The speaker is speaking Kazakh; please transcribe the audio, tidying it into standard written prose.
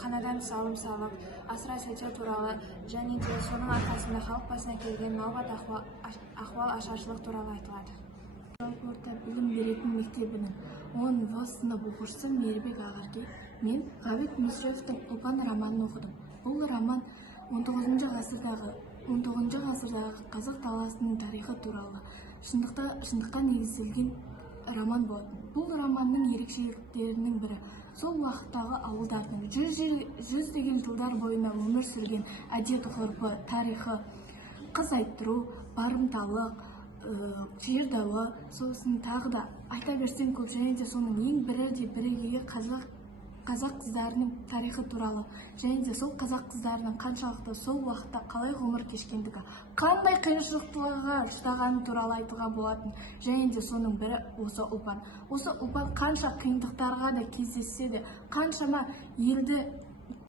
қанадан салым салып, асыра сілтеу туралы және де соның арқасында халық басына келген науқат ахуал ашаршылық туралы айтылады. Жалпы орта білім беретін мектебінің 10 В сынып оқушысы Мейірбек Ағарке мен Ғабит Мүсіреевтің «Ұлпан» романын оқыдым. Бұл роман 19 ғасырдағы қазақ даласының тарихы туралы шындыққа негізделген роман болатын. Бұл романның ерекшеліктерінің бірі сол уақыттағы ауылдардың жүздеген жылдар бойына өмір сүрген әдет-ғұрпы, тарихы, қыз айттыру, барымталық, жер дауы, сосын тағы да айта берсең көп, және де соның ең бірегейі қазақ қыздарының тарихы туралы, және де сол қазақ қыздарының қаншалықты сол уақытта қалай ғұмыр кешкендігі, қандай қиыншылықтарға ұшырағаны туралы айтуға болатын. Және де соның бірі осы Ұлпан. Осы Ұлпан қанша қиындықтарға да кездессе де, қаншама елді